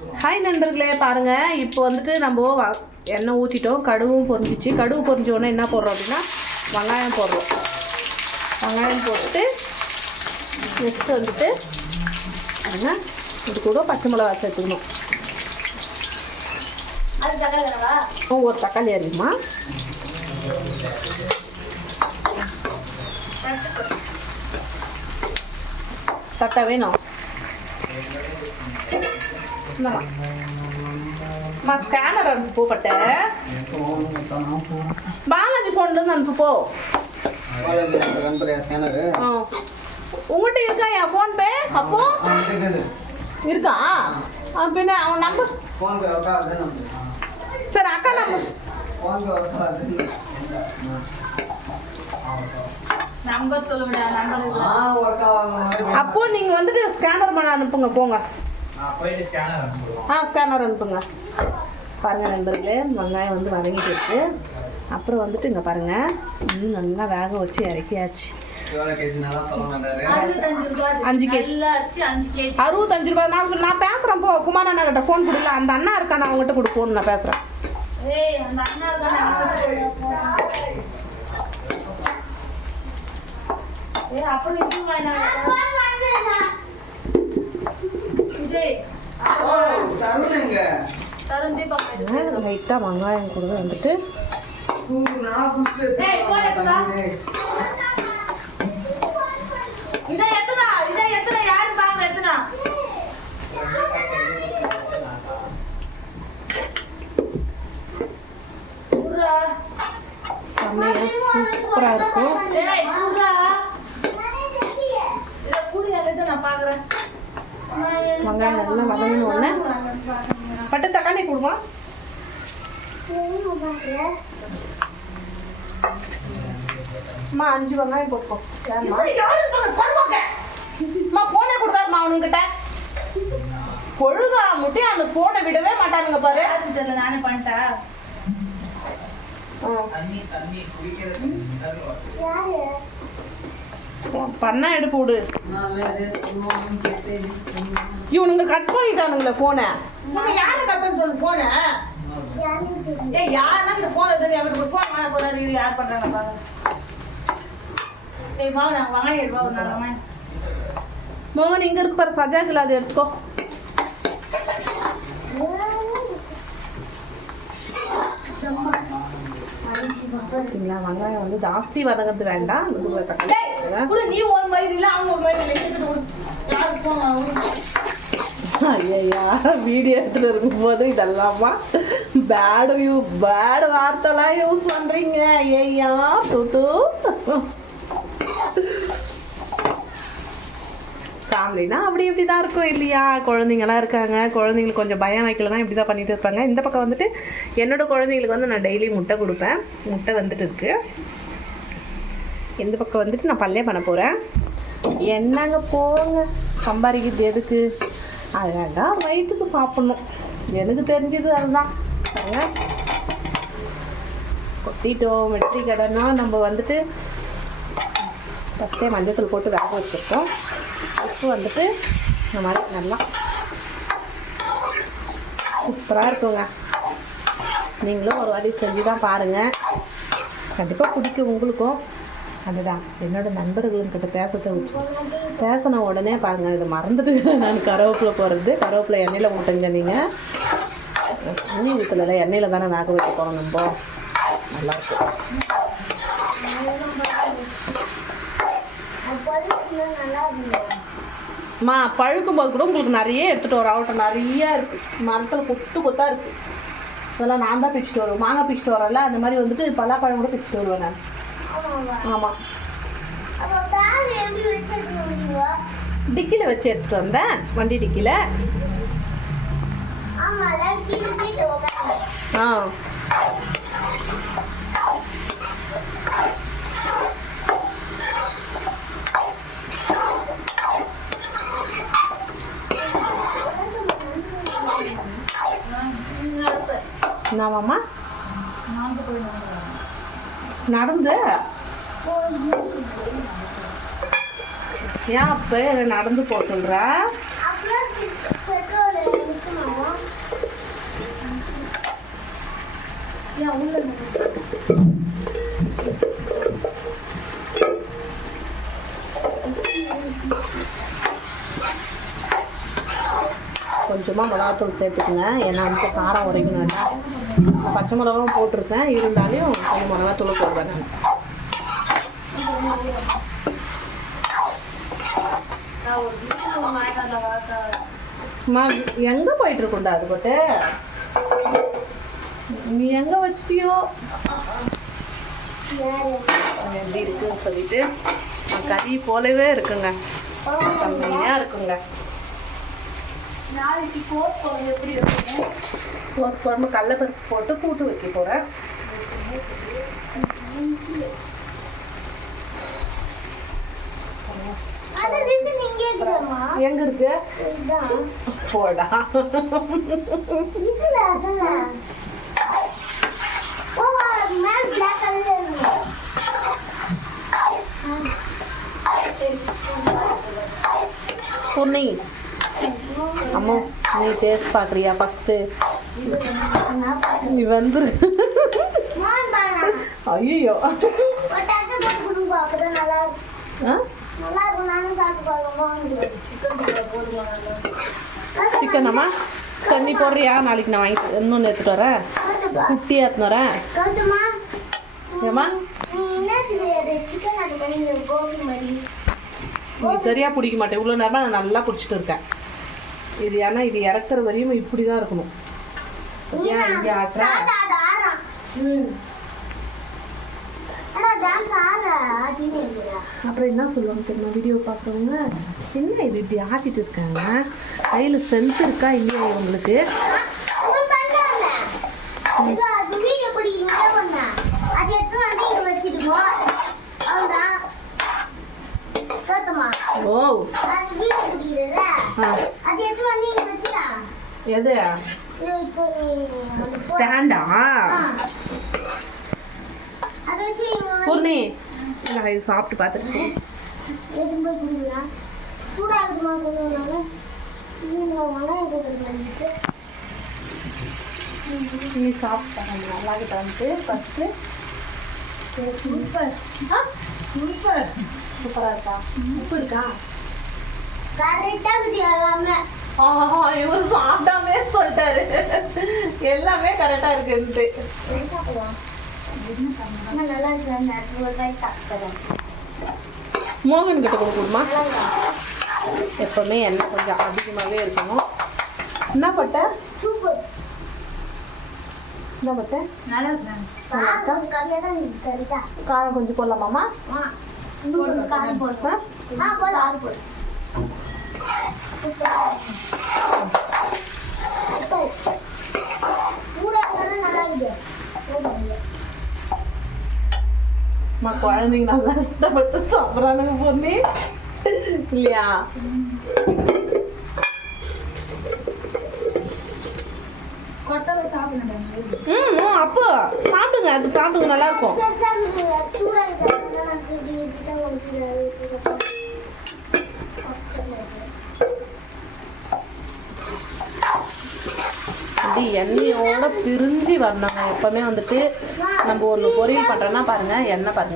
Hi நண்பர்களே, பாருங்கள். இப்போ வந்துட்டு நம்ம எண்ணெய் ஊற்றிட்டோம், கடுகும் பொரிஞ்சிச்சு. கடுகு பொரிஞ்ச உடனே என்ன போடுறோம் அப்படின்னா வெங்காயம் போடுறோம். வெங்காயம் போட்டு நெக்ஸ்ட்டு வந்துட்டு பாருங்க, இது கூட பச்சை மிளகா சேர்த்துக்கணும். ஒரு தக்காளி அறியுமா தட்டை வேணும். ஸ்கேனர் அனுப்பு போட்ட பாலாஜி போன்ல அனுப்பு போ. உங்கள்கிட்ட இருக்கா என் ஃபோன் பே? அப்போ இருக்கா? பின்ன அவன் நம்பர் சரி அக்கா நம்பர் சொல்லுங்க. அப்போ நீங்க வந்துட்டு ஸ்கேனர் பண்ண அனுப்புங்க. போங்க ஸ்கேனர் அனுப்புங்க. பாருங்க நண்பர்களே, வெங்காயம் வந்து வதங்கிட்டு இருக்கு. அப்புறம் வந்துட்டு இங்கே பாருங்க, இன்னும் நல்லா வேக வச்சு இறக்கியாச்சு. 5 கேஜி 65 ரூபா. நான் பேசுகிறேன். போ குமார் அண்ணா கிட்ட ஃபோன் கொடுக்கல. அந்த அண்ணா இருக்கா, நான் அவங்ககிட்ட கொடு. ஃபோன் நான் பேசுகிறேன். லைட்டாக வெங்காயம் கூட வந்துட்டு செம்மையாக சூப்பராக இருக்கும். வெங்காயம் நல்லா வதங்கின உடனே பட்டு தக்காளி கொடுமா. அம்மா 5 வெங்காயம் போட்டுப்போம். போனே கொடுக்காருமா அவனுங்கிட்ட. பொழுதா முட்டி அந்த போனை விடவே மாட்டானுங்க பாரு. நானே பண்ணிட்டேன். பண்ணா எடுப்பு விடு. இவனுங்க கட் பண்ணிட்டானுங்களே போனை. யாரு கட் பண்ண சொல்லு போனை? யாருன்னா இந்த போன் எடுத்து போன் வாங்க போறாரு. யார் பண்றாங்க பாருங்க. மோகன் இங்க இருக்கு பாரு, சஜாக்கில் அதை எடுத்துக்கோ. வெங்காயம் வந்து ஜாஸ்தி வதங்கிறது வேண்டாம். நீ ஒரு மயிர் இல்லை, அவங்க ஒரு மயிர். ஐயா வீடியோ எடுத்துட்டு இருக்கும் போது இதெல்லாமா பேட் வார்த்தைலாம் யூஸ் பண்றீங்க. ஐயா டூட்டு ஃபேமிலினா அப்படி இப்படி தான் இருக்கும் இல்லையா? குழந்தைங்களாம் இருக்காங்க, குழந்தைங்களுக்கு கொஞ்சம் பயம் வைக்கலன்னா இப்படி தான் பண்ணிட்டு இருப்பாங்க. இந்த பக்கம் வந்துட்டு என்னோட குழந்தைங்களுக்கு வந்து நான் டெய்லி முட்டை கொடுப்பேன். முட்டை வந்துட்டு இருக்கு. இந்த பக்கம் வந்துட்டு நான் பல்லே பண்ண போகிறேன். என்னங்க போங்க, சம்பாதிக்கிறது எதுக்கு? அது வேண்டாம், வயிற்றுக்கு சாப்பிட்ணும். எனக்கு தெரிஞ்சது அதுதான். கொட்டிட்டோம். வெற்றி கடைன்னா நம்ம வந்துட்டு ஃபஸ்ட்டே மஞ்சத்தூள் போட்டு வேக வச்சுருக்கோம். உப்பு வந்துட்டு இந்த மாதிரி நல்லா சூப்பராக இருக்குங்க. நீங்களும் ஒரு வாட்டி செஞ்சு தான் பாருங்கள், கண்டிப்பாக பிடிக்கும் உங்களுக்கும். அதுதான் என்னோடய நண்பர்களுக்கிட்ட பேசின உடனே பாருங்கள், இதை மறந்துட்டு நான் கருவேப்பிலை போடுறது. கருவேப்பிலை எண்ணெயில் ஊட்டுங்க. நீங்கள் தண்ணி ஊற்றல, எண்ணெயில் தானே வேக வைக்க போகிறோம். நம்ம நல்லாயிருக்கும். பழுக்கும் போது கூட உங்களுக்கு நிறைய எடுத்துகிட்டு வரும். அவட்ட நிறையா இருக்குது, மரத்தில் கொத்தாக இருக்குது. அதெல்லாம் நான் தான் பிச்சுட்டு வருவேன். மாங்காய் பிச்சுட்டு வரல, அந்த மாதிரி வந்துட்டு பலாப்பழம் கூட பிச்சுட்டு வருவேன் நான். ஆமாம், டிக்கியில் வச்சு எடுத்துகிட்டு வந்தேன், வண்டி டிக்கியில். என்னவாம்மா நடந்து ஏன் அப்போ நடந்து போக சொல்கிற? கொஞ்சமாக மிளகாத்தூள் சேர்த்துக்குங்க, ஏன்னா வந்து காரம் உரைக்கணும்ல. பச்சை மிளகாவும் போட்டிருக்கேன், இருந்தாலும் கொஞ்சம் மிளகாத்தூள் போடுவேன் நான். எங்கே போயிட்டு இருக்கோண்டா அது போட்டு நீ எங்கே வச்சிட்டியோ எப்படி இருக்குன்னு சொல்லிட்டு கறி போலவே இருக்குங்க, செம்மையாக இருக்குங்க. கோஸ் குழம்பு கடலைப்பருப்பு போட்டு கூட்டு வைக்க போகிறேன். எங்க இருக்கு போடா பொன்னி அம்மா நீ டேஸ்ட் பார்க்குறியா ஃபஸ்ட்டு? நீ வந்துரு. ஐயோ சிக்கனம்மா சன்னி போடுறியா? நாளைக்கு நான் வாங்கிட்டு இன்னொன்று எடுத்துகிட்டு வரேன், குட்டியாக எடுத்துன்னு வரேன். ஏம்மா நீ சரியாக பிடிக்க மாட்டேன், இவ்வளோ நேரமாக நான் நல்லா பிடிச்சிட்டு இருக்கேன். இது ஏன்னா இது இறக்குற வரையும் இப்படி தான் இருக்கணும். ஏன் இங்கே ஆட்டுறேன்? அப்புறம் என்ன சொல்லுவாங்க தெரியுமா வீடியோ பார்க்குறவங்க, என்ன இது இப்படி ஆட்டிட்டு இருக்காங்க, கையில் சென்ஸ் இருக்கா இல்லையா இவங்களுக்கு? ஓ எது ஸ்டாண்டா? பூர்ணி நான் இது சாப்பிட்டு பார்த்துருச்சு. நீ சாப்பிட்டா நல்லா கிட்ட வந்துட்டு ஃபஸ்ட்டு சூப்பர் சூப்பர் சூப்பராக இருக்கா? உப்பு இருக்கா? இவர் சாப்பிடாமே சொல்லிட்டாரு எல்லாமே கரெக்டாக இருக்குன்ட்டு. மோகன் கிட்ட கொடுக்கணுமா? எப்பவுமே எண்ணெய் கொஞ்சம் அதிகமாகவே இருக்கணும். என்ன பட்ட? என்ன பட்ட? காரம் கொஞ்சம் போடலாமாம்மா? குழந்தைங்க நல்லா இஷ்டப்பட்டு சாப்பிட்றானுங்க பொண்ணு இல்லையா? அப்போ சாப்பிடுங்க, அது சாப்பிடுங்க, நல்லா இருக்கும். அப்படி எண்ணெயோட பிரிஞ்சு வரணுங்க. எப்பவுமே வந்துட்டு நம்ம ஒன்று பொரியல் பண்ணுறோன்னா பாருங்க, எண்ணெய் பாருங்க